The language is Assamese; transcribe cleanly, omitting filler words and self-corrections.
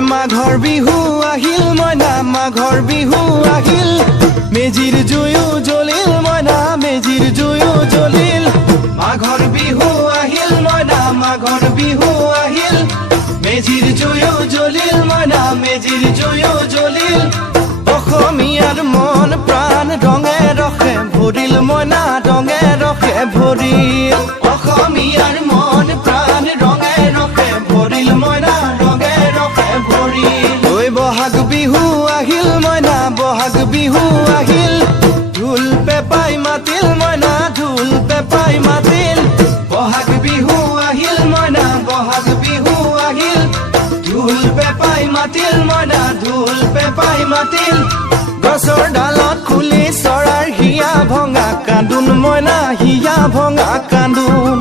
মাঘৰ বিহু আহিল মইনা মাঘৰ বিহু আহিল মেজিৰ জুয়ো জ্বলিল মইনা মেজিৰ জুয়ো জ্বলিল মাঘৰ বিহু আহিল মইনা মাঘৰ বিহু আহিল মেজিৰ জুয়ো জ্বলিল মইনা মেজিৰ জুয়ো জ্বলিল অসমীয়াৰ মন প্ৰাণ ৰঙে ৰসে ভৰিল মইনা ৰঙে ৰসে ভৰিল অসমীয়াৰ মন প্ৰাণ ৰঙে ৰসে ভৰিল মইনা ৰঙে ৰসে ভৰিল ঐ বহাগ বিহু আহিল মইনা বহাগ বিহু আহিল ঢোল পেপাই মাতিল মইনা ঢোল পেপাই মাতিল বহাগ বিহু আহিল মইনা বহাগ বিহু আহিল ঢোল পেপাই মাতিল মইনা ঢোল পেপাই মাতিল গছৰ ডালত খুলি চৰাৰ হিয়া ভঙা কান্দোন মইনা হিয়া ভঙা কান্দোন